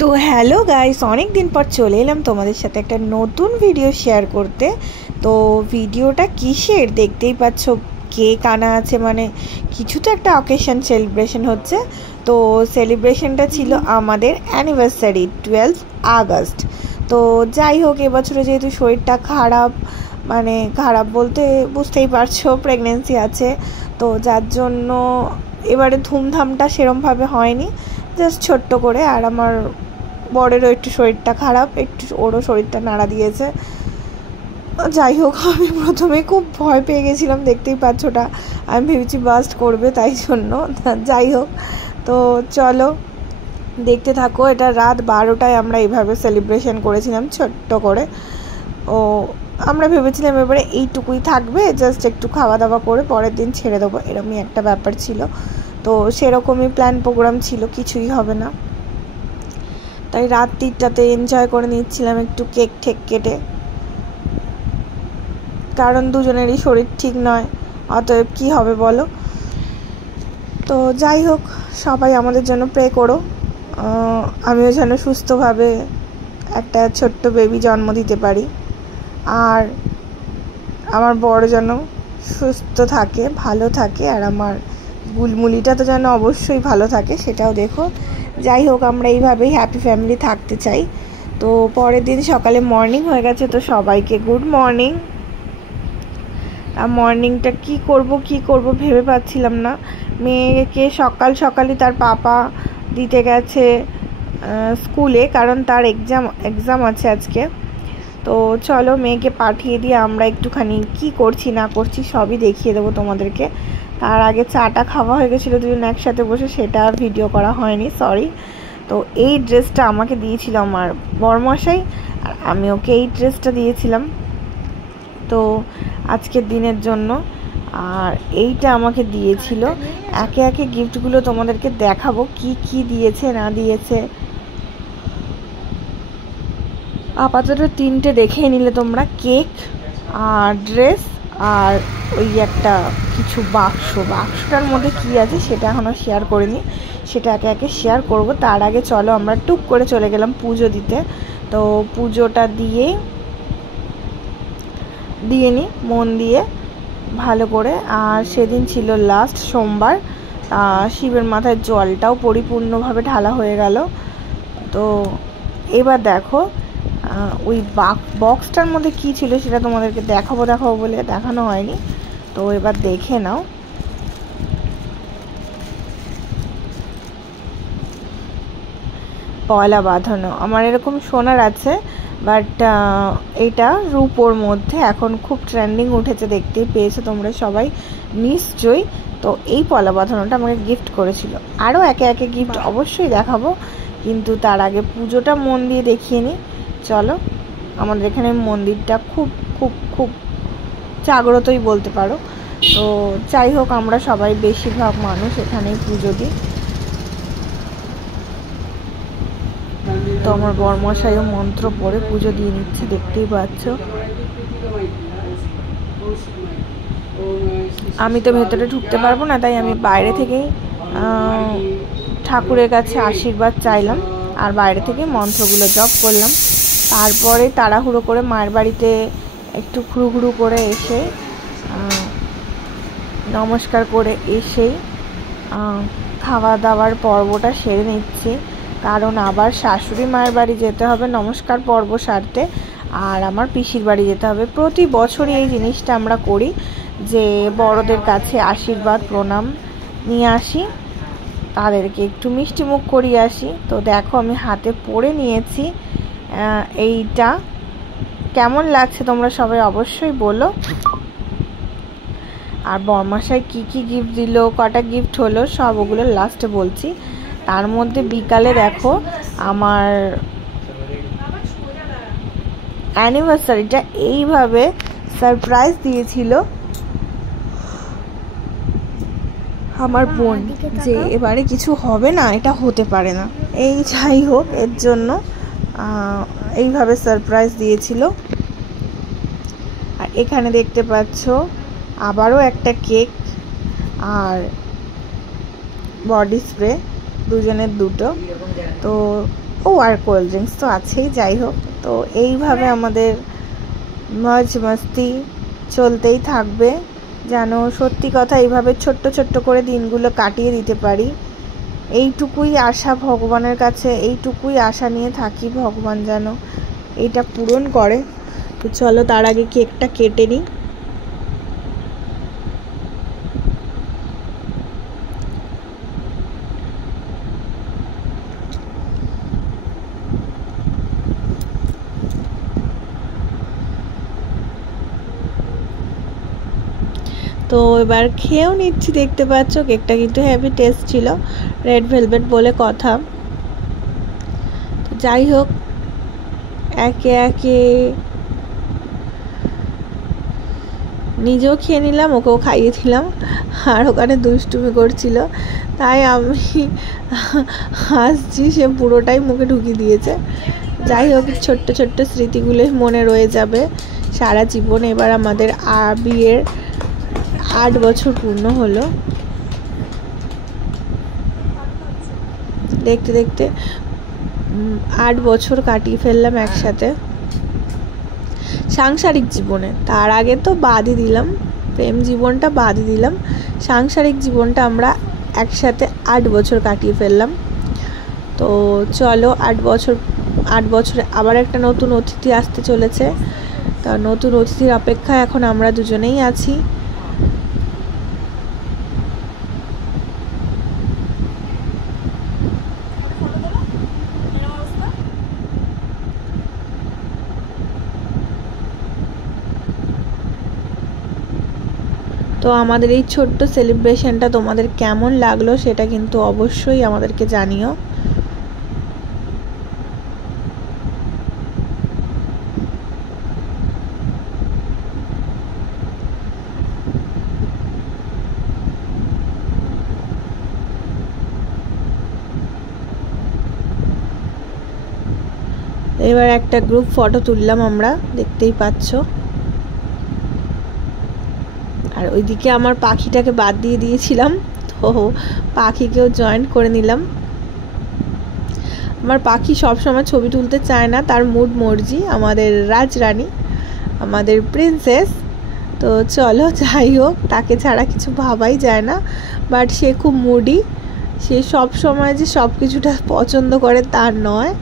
তো hello guys, অনেক দিন পর চলে এলাম তোমাদের সাথে একটা নতুন ভিডিও শেয়ার করতে। তো ভিডিওটা কিসের দেখতেই পাচ্ছ, কেক আনা আছে, মানে কিছু তো একটা অকেশন সেলিব্রেশন হচ্ছে। তো সেলিব্রেশনটা ছিল আমাদের অ্যানিভার্সারি 12 আগস্ট। তো যাই হোক, এবছরে যেহেতু শরীরটা খারাপ, মানে খারাপ বলতে বুঝতেই পারছো, প্রেগনেন্সি আছে, তো যার জন্য এবারে ধুমধামটা সেরমভাবে হয়নি, জাস্ট ছোট্ট করে। আর আমার বরেরও একটু শরীরটা খারাপ, একটু ওরও শরীরটা নাড়া দিয়েছে। যাই হোক, আমি প্রথমে খুব ভয় পেয়ে গেছিলাম, দেখতেই পাচ্ছ, ওটা আমি ভেবেছি বাস্ট করবে, তাই জন্য। যাই হোক, তো চলো দেখতে থাকো। এটা রাত 12টায় আমরা এইভাবে সেলিব্রেশন করেছিলাম ছোট্ট করে। ও আমরা ভেবেছিলাম এবারে এইটুকুই থাকবে, জাস্ট একটু খাওয়া দাওয়া করে পরের দিন ছেড়ে দেবো, এরকমই একটা ব্যাপার ছিল। তো সেরকমই প্ল্যান প্রোগ্রাম ছিল, কিছুই হবে না। তাই রাত্রিটাতে এনজয় করে নিচ্ছিলাম একটু কেক ঠেক কেটে, কারণ দুজনেরই শরীর ঠিক নয়, অতএব কি হবে বলো। তো যাই হোক, সবাই আমাদের জন্য প্রে করো, আমিও যেন সুস্থভাবে একটা ছোট্ট বেবি জন্ম দিতে পারি, আর আমার বড় যেন সুস্থ থাকে, ভালো থাকে, আর আমার গুলমুলিটা তো যেন অবশ্যই ভালো থাকে, সেটাও দেখো। যাই হোক, আমরা এইভাবেই হ্যাপি ফ্যামিলি থাকতে চাই। তো পরের দিন সকালে মর্নিং হয়ে গেছে, তো সবাইকে গুড মর্নিং। মর্নিংটা কি করব ভেবে পাচ্ছিলাম না। মেয়েকে সকাল সকালই তার পাপা দিতে গেছে স্কুলে, কারণ তার এক্সাম আছে আজকে। তো চলো মেয়েকে পাঠিয়ে দিয়ে আমরা একটুখানি কি করছি না করছি সবই দেখিয়ে দেবো তোমাদেরকে। তার আগে চাটা খাওয়া হয়ে গেছিলো দুজন একসাথে বসে, সেটা আর ভিডিও করা হয়নি, সরি। তো এই ড্রেসটা আমাকে দিয়েছিল আমার বরমশাই, আর আমি ওকে এই ড্রেসটা দিয়েছিলাম তো আজকের দিনের জন্য। আর এইটা আমাকে দিয়েছিল। একে একে গিফটগুলো তোমাদেরকে দেখাবো, কি কি দিয়েছে না দিয়েছে। আপাতত তিনটে দেখে নিলে তোমরা, কেক আর ড্রেস আর ওই একটা কিছু বাক্সটার মধ্যে কি আছে সেটা এখনও শেয়ার করিনি, সেটা একে একে শেয়ার করব। তার আগে চলো আমরা টুক করে চলে গেলাম পুজো দিতে। তো পুজোটা দিয়ে নিই মন দিয়ে ভালো করে। আর সেদিন ছিল লাস্ট সোমবার, শিবের মাথায় জলটাও পরিপূর্ণভাবে ঢালা হয়ে গেল। তো এবার দেখো, ওই বক্সটার মধ্যে কি ছিল সেটা তোমাদেরকে দেখাবো বলে দেখানো হয়নি, তো এবার দেখে নাও। পয়লা বাঁধানো আমার এরকম সোনার আছে, বাট এটা রূপোর মধ্যে এখন খুব ট্রেন্ডিং উঠেছে, দেখতেই পেয়েছো তোমরা সবাই নিশ্চয়ই। তো এই পয়লা বাঁধানোটা আমাকে গিফট করেছিল। আরও একে একে গিফট অবশ্যই দেখাবো, কিন্তু তার আগে পুজোটা মন দিয়ে দেখিয়ে নিই। চলো, আমাদের এখানে মন্দিরটা খুব খুব খুব জাগ্রতই বলতে পারো। তো যাই হোক, আমরা সবাই বেশিরভাগ মানুষ এখানেই পুজো দিই। তো আমার বরমশাইও মন্ত্র পড়ে পুজো দিয়ে নিচ্ছে, দেখতেই পাচ্ছ। আমি তো ভেতরে ঢুকতে পারবো না, তাই আমি বাইরে থেকেই ঠাকুরের কাছে আশীর্বাদ চাইলাম, আর বাইরে থেকে মন্ত্রগুলো জপ করলাম। তারপরে তাড়াহুড়ো করে মায়ের বাড়িতে একটু ঘুরু করে এসে নমস্কার করে এসেই খাওয়া দাওয়ার পর্বটা সেরে নিচ্ছি, কারণ আবার শাশুড়ি মায়ের বাড়ি যেতে হবে নমস্কার পর্ব সারতে, আর আমার পিসির বাড়ি যেতে হবে। প্রতি বছরই এই জিনিসটা আমরা করি, যে বড়দের কাছে আশীর্বাদ প্রণাম নিয়ে আসি, তাদেরকে একটু মিষ্টি মুখ করিয়ে আসি। তো দেখো, আমি হাতে পরে নিয়েছি এইটা। কেমন লাগছে তোমরা সবাই অবশ্যই বলো। আর বরমশাই কি কি গিফট দিল, কটা গিফট হলো, সব ওগুলো লাস্টে বলছি। তার মধ্যে বিকালে দেখো আমার অ্যানিভার্সারিটা এইভাবে সারপ্রাইজ দিয়েছিল আমার বোন, যে এবারে কিছু হবে না, এটা হতে পারে না। এই যাই হোক, এর জন্য এইভাবে সারপ্রাইজ দিয়েছিল। আর এখানে দেখতে পাচ্ছ আবারও একটা কেক আর বডি স্প্রে, দুজনের দুটো। তো ও আর কোল্ড ড্রিঙ্কস তো আছেই। যাই হোক, তো এইভাবে আমাদের মজ মস্তি চলতেই থাকবে, যেন সত্যি কথা এইভাবে ছোট্ট ছোট্ট করে দিনগুলো কাটিয়ে দিতে পারি। এইটুকুই আশা ভগবানের কাছে, এইটুকুই আশা নিয়ে থাকি, ভগবান যেন এইটা পূরণ করে। তো চলো তার আগে কেকটা কেটে নিই। তো এবার খেয়েও নিচ্ছি, দেখতে পাচ্ছ কেকটা কিন্তু হেভি টেস্ট ছিল, রেড ভেলভেট বলে কথা। তো যাই হোক, একে একে নিজেও খেয়ে নিলাম, ওকেও খাইয়ে দিলাম। আর ওখানে দুষ্টুমি করছিল, তাই আমি হাসছি, সে পুরোটাই মুখে ঢুকিয়ে দিয়েছে। যাই হোক, ছোট্ট ছোট্ট স্মৃতিগুলোই মনে রয়ে যাবে সারা জীবন। এবার আমাদের বিয়ের 8 বছর পূর্ণ হলো। দেখতে দেখতে 8 বছর কাটিয়ে ফেললাম একসাথে সাংসারিক জীবনে। তার আগে তো বাদই দিলাম, প্রেম জীবনটা বাদই দিলাম, সাংসারিক জীবনটা আমরা একসাথে 8 বছর কাটিয়ে ফেললাম। তো চলো, 8 বছরে আবার একটা নতুন অতিথি আসতে চলেছে। তা নতুন অতিথির অপেক্ষায় এখন আমরা দুজনেই আছি। তো আমাদের এই ছোট্ট সেলিব্রেশনটা তোমাদের কেমন লাগলো সেটা কিন্তু অবশ্যই আমাদেরকে জানিও। এবার একটা গ্রুপ ফটো তুললাম আমরা, দেখতেই পাচ্ছ। আর ওইদিকে আমার পাখিটাকে বাদ দিয়ে দিয়েছিলাম, তো পাখিকেও জয়েন করে নিলাম। আমার পাখি সবসময় ছবি তুলতে চায় না, তার মুড মর্জি, আমাদের রাজরানী, আমাদের প্রিন্সেস। তো চলো, যাই হোক, তাকে ছাড়া কিছু ভাবাই যায় না, বাট সে খুব মুডি। সে সব সময় যে সব কিছুটা পছন্দ করে তার নয়।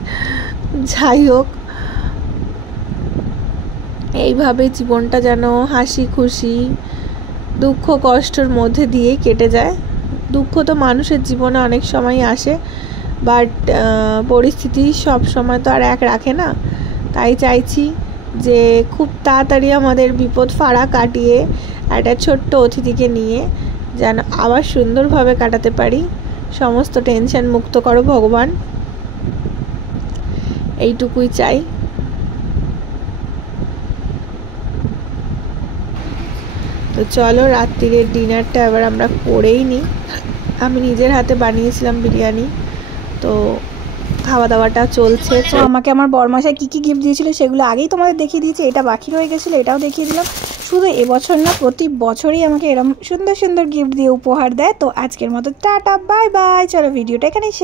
যাই হোক, এইভাবে জীবনটা যেন হাসি খুশি দুঃখ কষ্টের মধ্যে দিয়েই কেটে যায়। দুঃখ তো মানুষের জীবনে অনেক সময় আসে, বাট পরিস্থিতি সব সময় তো আর এক রাখে না। তাই চাইছি যে খুব তাড়াতাড়ি আমাদের বিপদ ফাড়া কাটিয়ে একটা ছোট্ট অতিথিকে নিয়ে যেন আবার সুন্দরভাবে কাটাতে পারি। সমস্ত টেনশন মুক্ত করো ভগবান, এইটুকুই চাই। তো চলো, রাত্রিরের ডিনারটা এবার আমরা করেই নিই। আমি নিজের হাতে বানিয়েছিলাম বিরিয়ানি, তো খাওয়া দাওয়াটা চলছে। তো আমাকে আমার বরমশাই কী কী গিফট দিয়েছিল সেগুলো আগেই তোমাদের দেখিয়ে দিয়েছি। এটা বাকি রয়ে গেছিলো, এটাও দেখিয়ে দিলাম। শুধু এবছর না, প্রতি বছরই আমাকে এরকম সুন্দর সুন্দর গিফট দিয়ে উপহার দেয়। তো আজকের মতো টাটা, বাই বাই। চলো, ভিডিওটা এখানেই শেষ।